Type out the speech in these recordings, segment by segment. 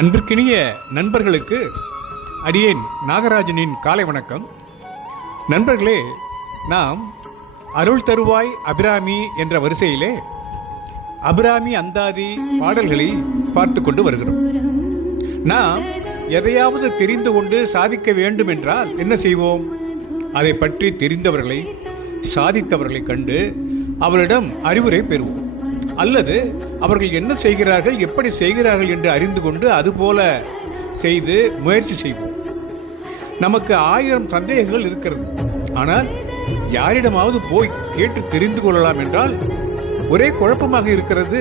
அன்பிற்கினிய நண்பர்களுக்கு அடியேன் நாகராஜனின் காலை வணக்கம். நண்பர்களே, நாம் அருள் தருவாய் அபிராமி என்ற வரிசையிலே அபிராமி அந்தாதி பாடல்களை பார்த்து கொண்டு வருகிறோம். நாம் எதையாவது தெரிந்து கொண்டு சாதிக்க வேண்டும் என்றால் என்ன செய்வோம்? அதை பற்றி தெரிந்தவர்களை, சாதித்தவர்களை கண்டு அவரிடம் அறிவுரை பெறுவோம். அல்லது அவர்கள் என்ன செய்கிறார்கள், எப்படி செய்கிறார்கள் என்று அறிந்து கொண்டு அதுபோல செய்து முயற்சி செய்வோம். நமக்கு 1000 சந்தேகங்கள் இருக்கிறது. ஆனால் யாரிடமாவது போய் கேட்டு தெரிந்து கொள்ளலாம் என்றால் ஒரே குழப்பமாக இருக்கிறது.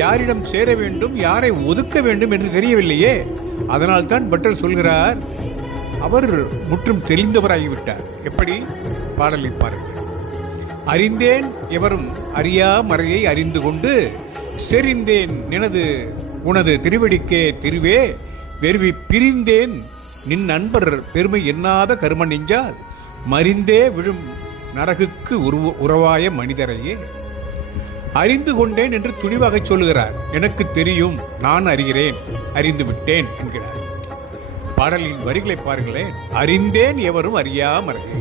யாரிடம் சேர வேண்டும், யாரை ஒதுக்க வேண்டும் என்று தெரியவில்லையே. அதனால் தான் பட்டர் சொல்கிறார், அவர் முற்றும் தெளிந்தவராகிவிட்டார். எப்படி? பாடலை பாருங்கள். அறிந்தேன் எவரும் அறியா மறையை அறிந்து கொண்டு செறிந்தேன் நினது உனது திருவடிக்கே திருவே வெறுவி பிரிந்தேன் நின் நண்பர் பெருமை எண்ணாத கரும நெஞ்சால் மறிந்தே விழும் நரகுக்கு உறவாய மனிதரையே. அறிந்து கொண்டேன் என்று துணிவாக சொல்லுகிறார். எனக்கு தெரியும், நான் அறிகிறேன், அறிந்து விட்டேன் என்கிறார். பாடலின் வரிகளை பாருங்களேன். அறிந்தேன் எவரும் அறியா மறையை,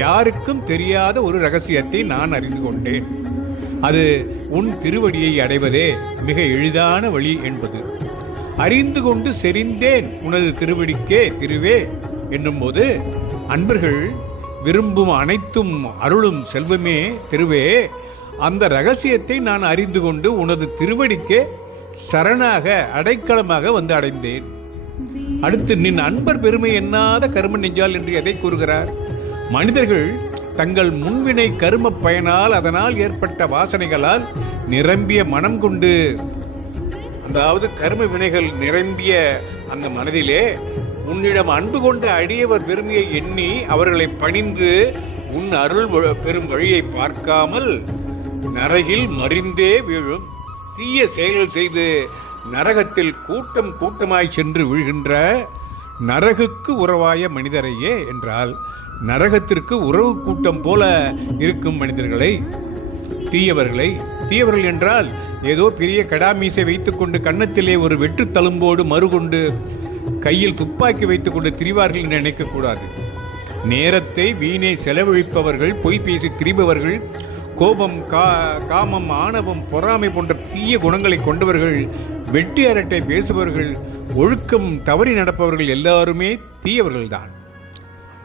யாருக்கும் தெரியாத ஒரு ரகசியத்தை நான் அறிந்து கொண்டேன். அது உன் திருவடியை அடைவதே மிக எளிதான வழி என்பது. அறிந்து கொண்டு செறிந்தேன் உனது திருவடிக்கே திருவே என்னும்போது, அன்பர்கள் விரும்பும் அனைத்தும் அருளும் செல்வமே திருவே, அந்த ரகசியத்தை நான் அறிந்து கொண்டு உனது திருவடிக்கே சரணாக அடைக்கலமாக வந்து அடைந்தேன். அடுத்து நின் அன்பர் பெருமை எண்ணாத கரும நெஞ்சால் என்று எதை கூறுகிறார்? மனிதர்கள் தங்கள் முன்வினை கரும பயனால் அதனால் ஏற்பட்ட வாசனைகளால் நிரம்பிய மனம் கொண்டு, அதாவது கர்ம வினைகள் நிரம்பிய அந்த மனதிலே உன்னிடம் அன்பு கொண்ட அடியவர் பெருமையை எண்ணி அவர்களை பணிந்து உன் அருள் பெரும் வழியை பார்க்காமல் நரகில் மறிந்தே வீழும். தீய செயல்கள் செய்து நரகத்தில் கூட்டம் கூட்டமாய் சென்று வீழ்கின்ற நரகுக்கு உறவாய மனிதரையே என்றால், நரகத்திற்கு உறவு கூட்டம் போல இருக்கும் மனிதர்களை, தீயவர்கள் என்றால் ஏதோ பெரிய கடாமீசை வைத்துக்கொண்டு கன்னத்திலே ஒரு வெற்று தழும்போடு மறுகொண்டு கையில் துப்பாக்கி வைத்துக்கொண்டு திரிவார்கள் என்று நினைக்கக்கூடாது. நேரத்தை வீணை செலவழிப்பவர்கள், பொய் பேசி திரிபவர்கள், கோபம், காமம், ஆணவம், பொறாமை போன்ற தீய குணங்களை கொண்டவர்கள், வெட்டி அரட்டை பேசுபவர்கள், ஒழுக்கம் தவறி நடப்பவர்கள் எல்லாருமே தீயவர்கள்தான்.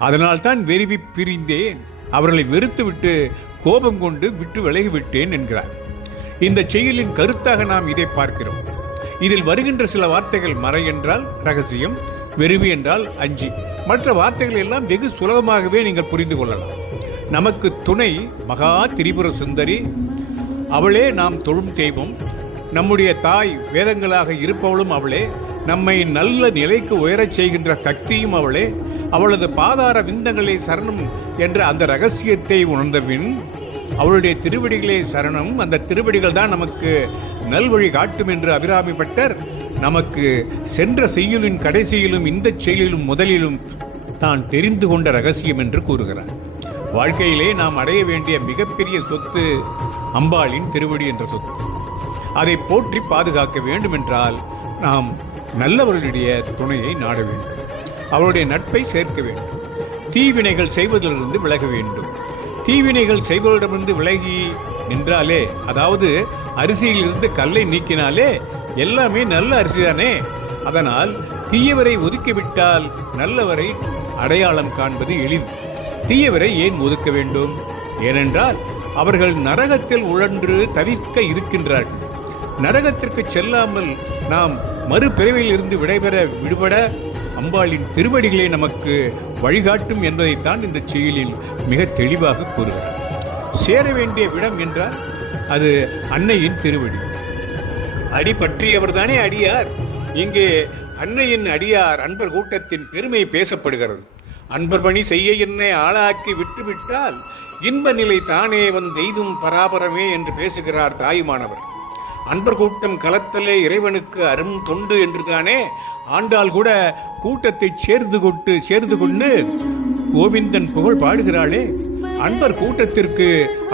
அதனால்தான் வெறுவி பிரிந்தேன், அவர்களை வெறுத்துவிட்டு கோபம் கொண்டு விட்டு விலகிவிட்டேன் என்கிறார். இந்த செயலின் கருத்தாக நாம் இதை பார்க்கிறோம். இதில் வருகின்ற சில வார்த்தைகள் மறை என்றால் ரகசியம், வெறுவி என்றால் அஞ்சி, மற்ற வார்த்தைகள் எல்லாம் வெகு சுலபமாகவே நீங்கள் புரிந்து கொள்ளலாம். நமக்கு துணை மகா திரிபுர சுந்தரி, அவளே நாம் தொழும் தெய்வம். நம்முடைய தாய் வேதங்களாக இருப்பவளும் அவளே. நம்மை நல்ல நிலைக்கு உயரச் செய்கின்ற சக்தியும் அவளே. அவளது பாதார விந்தங்களே சரணம் என்ற அந்த ரகசியத்தை உணர்ந்தபின் அவளுடைய திருவடிகளே சரணம், அந்த திருவடிகள் தான் நமக்கு நல்வழி காட்டும் என்று அபிராமி பட்டர் நமக்கு சென்ற செய்யுளின் கடைசியிலும் இந்த செயலிலும் முதலிலும் தான் தெரிந்து கொண்ட ரகசியம் என்று கூறுகிறார். வாழ்க்கையிலே நாம் அடைய வேண்டிய மிகப்பெரிய சொத்து அம்பாளின் திருவடி என்ற சொத்து. அதை போற்றி பாதுகாக்க வேண்டும் என்றால் நாம் நல்லவர்களுடைய துணையை நாட வேண்டும், அவருடைய நட்பை சேர்க்க வேண்டும், தீவினைகள் செய்வதிலிருந்து விலக வேண்டும். தீவினைகள் செய்வதிலிருந்து விலகி நின்றாலே, அதாவது அரிசியிலிருந்து கல்லை நீக்கினாலே எல்லாமே நல்ல அரிசிதானே. அதனால் தீயவரை ஒதுக்கிவிட்டால் நல்லவரை அடையாளம் காண்பது எளிது. தீயவரை ஏன் ஒதுக்க வேண்டும்? ஏனென்றால் அவர்கள் நரகத்தில் உழன்று தவிர்க்க இருக்கின்றார்கள். நரகத்திற்கு செல்லாமல் நாம் மறுபிறவியில் இருந்து விடுபட அம்பாளின் திருவடிகளே நமக்கு வழிகாட்டும் என்பதைத்தான் இந்த செயலில் மிக தெளிவாக கூறுகிறார். சேர வேண்டிய விடம் என்றால் அது அன்னையின் திருவடி. அடி பற்றியவர் தானே அடியார். இங்கே அன்னையின் அடியார் அன்பர் கூட்டத்தின் பெருமை பேசப்படுகிறது. அன்பர் பணி செய்ய என்னை ஆளாக்கி விட்டுவிட்டால் இன்ப நிலை தானே எய்தும் பராபரமே என்று பேசுகிறார் தாயுமானவர். அன்பர் கூட்டம் களத்தலே இறைவனுக்கு அரும் தொண்டு என்று தானே ஆண்டாள் கூட கூட்டத்தை சேர்ந்து கொண்டு கோவிந்தன் புகழ் பாடுகிறாளே. அன்பர் கூட்டத்திற்கு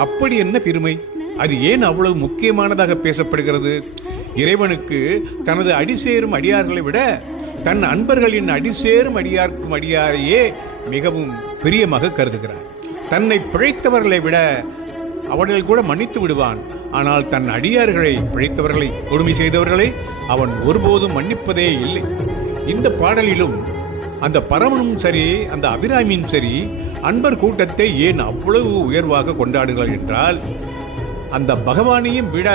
அப்படி என்ன பெருமை? அது ஏன் அவ்வளவு முக்கியமானதாக பேசப்படுகிறது? இறைவனுக்கு தனது அடிசேரும் அடியார்களை விட தன் அன்பர்களின் அடிசேரும் அடியார்க்கும் அடியாரையே மிகவும் பிரியமாக கருதுகிறார். தன்னை பிழைத்தவர்களை விட அவர்கள் கூட மன்னித்து விடுவான். ஆனால் தன் அடியார்களை பிழைத்தவர்களை, கொடுமை செய்தவர்களை அவன் ஒருபோதும் மன்னிப்பதே இல்லை. இந்த பாடலிலும் அந்த பரமனும் சரி, அந்த அபிராமியும் சரி, அன்பர் கூட்டத்தை ஏன் அவ்வளவு உயர்வாக கொண்டாடுகிறார்கள் என்றால், அந்த பகவானையும் விட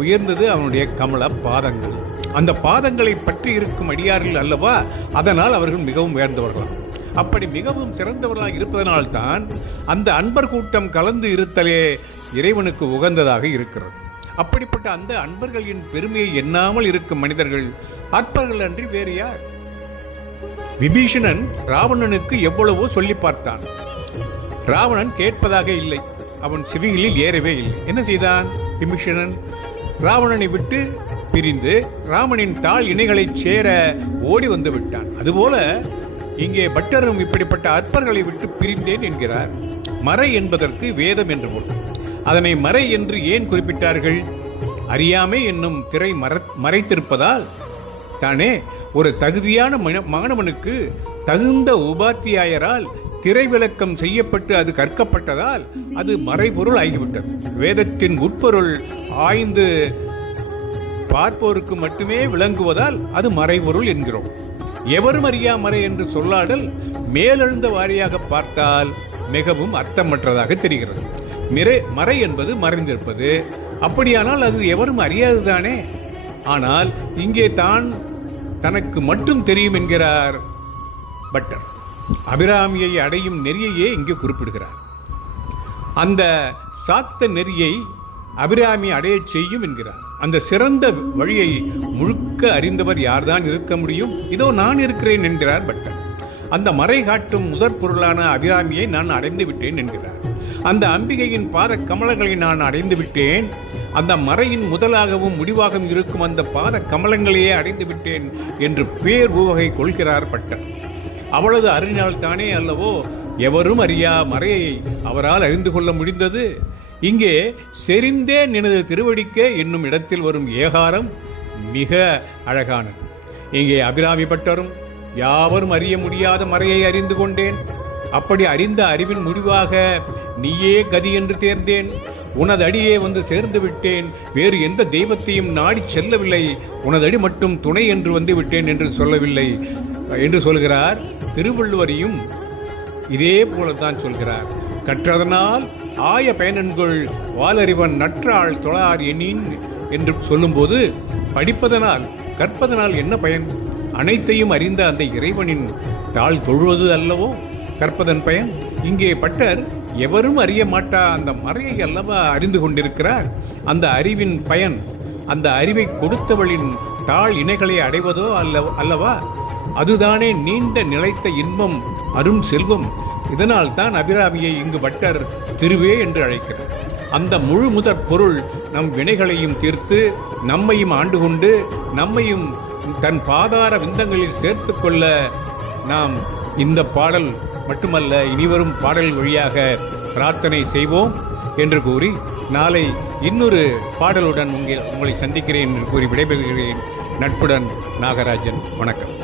உயர்ந்தது அவனுடைய கமல பாதங்கள். அந்த பாதங்களை பற்றி இருக்கும் அடியார்கள் அல்லவா, அதனால் அவர்கள் மிகவும் உயர்ந்தவர்களாம். அப்படி மிகவும் சிறந்தவர்களாக இருப்பதனால்தான் அந்த அன்பர் கூட்டம் கலந்து இருத்தலே இறைவனுக்கு உகந்ததாக இருக்கிறது. அப்படிப்பட்ட அந்த அன்பர்களின் பெருமையை எண்ணாமல் இருக்கும் மனிதர்கள் அற்பர்கள் அன்றி வேறு யார்? விபீஷணன் ராவணனுக்கு எவ்வளவோ சொல்லி பார்த்தான். ராவணன் கேட்பதாக இல்லை. அவன் செவிகளில் ஏறவே இல்லை. என்ன செய்தான் விபீஷணன்? ராவணனை விட்டு பிரிந்து ராமனின் தாள் இணைகளை சேர ஓடி வந்து விட்டான். அதுபோல இங்கே பட்டரும் இப்படிப்பட்ட அற்பர்களை விட்டு பிரிந்தேன் என்கிறார். மறை என்பதற்கு வேதம் என்று பொருள். அதனை மறை என்று ஏன் குறிப்பிட்டார்கள்? அறியாமை என்னும் திரை மறைத்திருப்பதால் தானே. ஒரு தகுதியான மாணவனுக்கு தகுந்த உபாத்தியாயரால் திரை விளக்கம் செய்யப்பட்டு அது கற்கப்பட்டதால் அது மறைபொருள் ஆகிவிட்டது. வேதத்தின் உட்பொருள் ஆய்ந்து பார்ப்போருக்கு மட்டுமே விளங்குவதால் அது மறைபொருள் என்கிறோம். எவரும் அறியா மறை என்று சொல்லாடல் மேலெழுந்த வாரியாக பார்த்தால் மிகவும் அர்த்தமற்றதாக தெரிகிறது. மறை என்பது மறைந்திருப்பது. அப்படியானால் அது எவரும் அறியாதுதானே. ஆனால் இங்கே தான் தனக்கு மட்டும் தெரியும் என்கிறார் பட்டர். அபிராமியை அடையும் நெறியையே இங்கே குறிப்பிடுகிறார். அந்த சாத்த நெறியை அபிராமி அடைய செய்யும் என்கிறார். அந்த சிறந்த வழியை முழுக்க அறிந்தவர் யார்தான் இருக்க முடியும்? இதோ நான் இருக்கிறேன் என்கிறார் பட்டர். அந்த மறை காட்டும் முதற் பொருளான அபிராமியை நான் அடைந்து விட்டேன் என்கிறார். அந்த அம்பிகையின் பாத கமலங்களை நான் அடைந்து விட்டேன். அந்த மறையின் முதலாகவும் முடிவாகவும் இருக்கும் அந்த பாத கமலங்களையே அடைந்து விட்டேன் என்று பேர் உவகை கொள்கிறார் பட்டர். அவளது அறிஞால் தானே அல்லவோ எவரும் அறியா மறையை அவரால் அறிந்து கொள்ள முடிந்தது. இங்கே செறிந்தேன் எனது திருவடிக்கே என்னும் இடத்தில் வரும் ஏகாரம் மிக அழகானது. இங்கே அபிராமி பட்டரும் யாவரும் அறிய முடியாத மறையை அறிந்து கொண்டேன். அப்படி அறிந்த அறிவின் முடிவாக நீயே கதி என்று தேர்ந்தேன். உனது அடியே வந்து சேர்ந்து விட்டேன். வேறு எந்த தெய்வத்தையும் நாடி செல்லவில்லை. உனதடி மட்டும் துணை என்று வந்து விட்டேன் என்று சொல்லவில்லை என்று சொல்கிறார். திருவள்ளுவரையும் இதே போலத்தான் சொல்கிறார். கற்றதனால் ஆய பயனன்கொள் வாலறிவன் நற்றாள் தொழார் எண்ணின் என்று சொல்லும்போது, படிப்பதனால் கற்பதனால் என்ன பயன்? அனைத்தையும் அறிந்த அந்த இறைவனின் தாள் தொழுவது அல்லவோ கற்பதன் பயன். இங்கே பட்டர் எவரும் அறிய மாட்டா அந்த மறையை அல்லவா அறிந்து கொண்டிருக்கிறார். அந்த அறிவின் பயன், அந்த அறிவை கொடுத்தவளின் தாள் இணைகளை அடைவதோ அல்லவா? அதுதானே நீண்ட நிலைத்த இன்பம், அரும் செல்வம். இதனால் தான் அபிராமியை இங்கு பட்டர் திருவே என்று அழைக்கிறார். அந்த முழு முதற் பொருள் நம் வினைகளையும் தீர்த்து நம்மையும் ஆண்டு கொண்டு நம்மையும் தன் பாதார விந்தங்களில் சேர்த்து கொள்ள நாம் இந்த பாடல் மட்டுமல்ல இனிவரும் பாடல் வழியாக பிரார்த்தனை செய்வோம் என்று கூறி, நாளை இன்னொரு பாடலுடன் உங்களை சந்திக்கிறேன் என்று கூறி விடைபெறுகிறேன். நட்புடன் நாகராஜன். வணக்கம்.